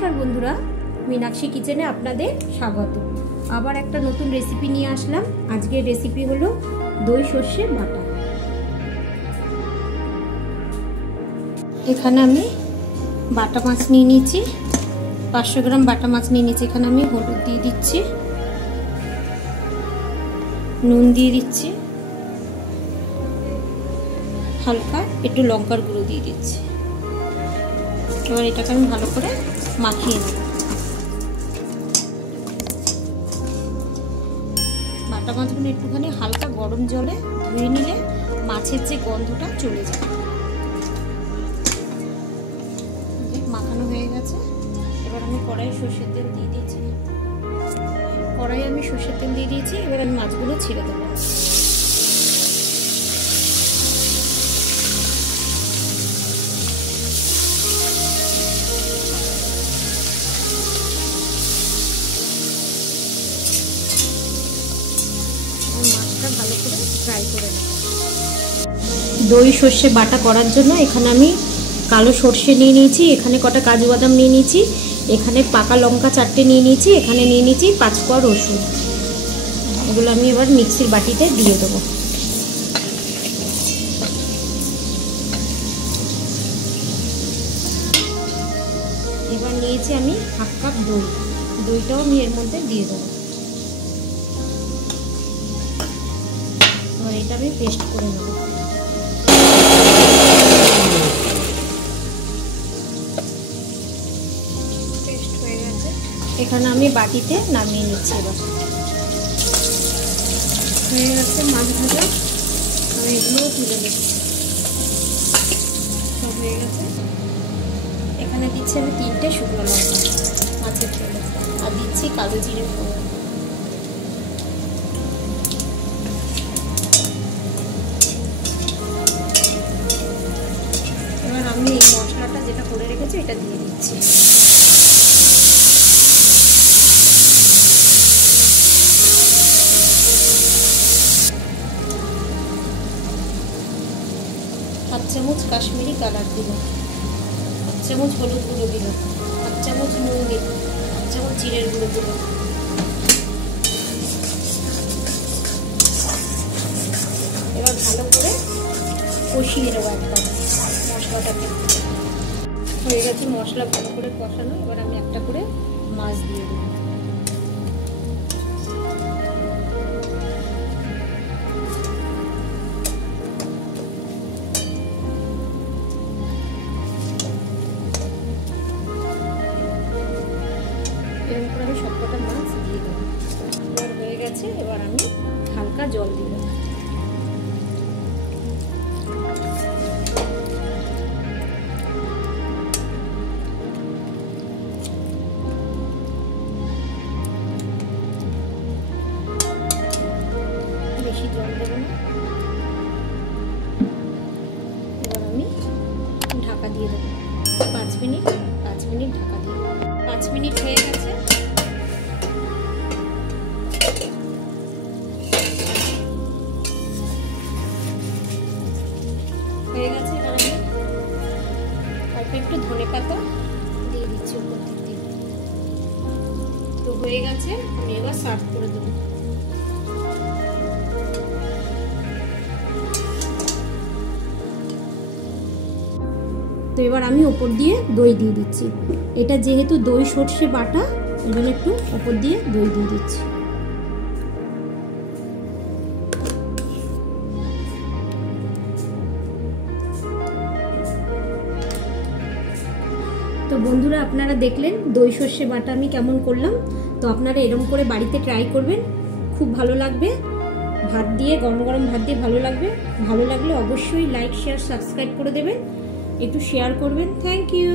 নমস্কার বন্ধুরা, মীনাক্ষী কিচেনে আপনাদের স্বাগত। আবার একটা নতুন রেসিপি নিয়ে আসলাম। আজকের রেসিপি হলো দই সর্ষে বাটা। এখানে আমি বাটা মাছ নিয়ে নিয়েছি, 500 গ্রাম বাটা মাছ নিয়ে নিয়েছি। এখানে আমি হলুদ দিয়ে দিচ্ছি, নুন দিয়ে দিচ্ছি, হালকা একটু লঙ্কার গুঁড়ো দিয়ে দিচ্ছি। এবার এটাকে আমি ভালো করে মাখিয়ে নেব। বাটা মাছগুলো একটুখানি হালকা গরম জলে ধুয়ে নিলে মাছের যে গন্ধটা চলে যায়। মাখানো হয়ে গেছে। এবার আমি কড়াই সর্ষের তেল দিয়ে দিয়েছি। এবার আমি মাছগুলো ছেড়ে দেবো। মাছটা ভালো করে ফ্রাই করে নেব। দই সর্ষে বাটা করার জন্য এখানে আমি কালো সর্ষে নিয়ে নিয়েছি, এখানে কটা কাজু বাদাম নিয়ে নিয়েছি, এখানে পাকা লঙ্কা 4টে নিয়ে নিয়েছি, এখানে নিয়ে নিয়েছি 5 কোয়া রসুন। এগুলো আমি এবার মিক্সির বাটিতে দিয়ে দেবো। এবার নিয়েছি আমি 1/2 কাপ দই, দইটাও আমি এর মধ্যে দিয়ে দেবো। এবার এটা আমি পেস্ট করে নেব। পেস্ট হয়ে গেছে, এখানে আমি বাটিতে নামিয়ে নিচ্ছি। এবার হয়ে গেছে মাছ ভাজা, আমি এগুলোও তুলে দিচ্ছি। সব হয়ে গেছে। এখানে দিচ্ছি আমি 3টে শুকনো লঙ্কা মাছের তেলে, আর দিচ্ছি কালো জিরে ফোড়ন। এবার আমি এই মশলাটা যেটা করে রেখেছি এটা দিয়ে দিচ্ছি। হাফ চামচ কাশ্মীরি কালার দিল, 1 চামচ হলুদ গুঁড়ো দিল, 1 চামচ নুন দিল, 1 চামচ জিরের গুঁড়ো দিল। এবার ভালো করে কষিয়ে নেবো একদম মশলাটাকে। হয়ে গেছে মশলা ভালো করে কষানো। এবার আমি একটা করে মাছ দিয়ে দেবো। এরকম করে আমি সবকটা মাছ দিয়ে দেবো। এবার হয়ে গেছে। এবার আমি হালকা জল দিয়ে দেবো। বেশি জল দেবো না। এবার আমি ঢাকা দিয়ে দেবো 5 মিনিট ঢাকা দিয়ে দেবো। 5 মিনিট হয়ে গেছে। এবার আমি অল্প একটু ধনেপাতা দিয়ে দিচ্ছি উপর থেকে। তো হয়ে গেছে, আমি এবার সার্ভ করে দেবো। তো এবার আমি উপর দিয়ে দই দিয়ে দিচ্ছি। এটা যেহেতু দই সর্ষে বাটা, এই জন্য একটু উপর দিয়ে দই দিয়ে দিচ্ছি। তো বন্ধুরা, আপনারা দেখলেন দই সর্ষে বাটা আমি কেমন করলাম। তো আপনারা এরকম করে বাড়িতে ট্রাই করবেন, খুব ভালো লাগবে। ভাত দিয়ে, গরম গরম ভাত দিয়ে ভালো লাগবে। ভালো লাগলে অবশ্যই লাইক, শেয়ার, সাবস্ক্রাইব করে দেবেন, একটু শেয়ার করবেন। Thank you.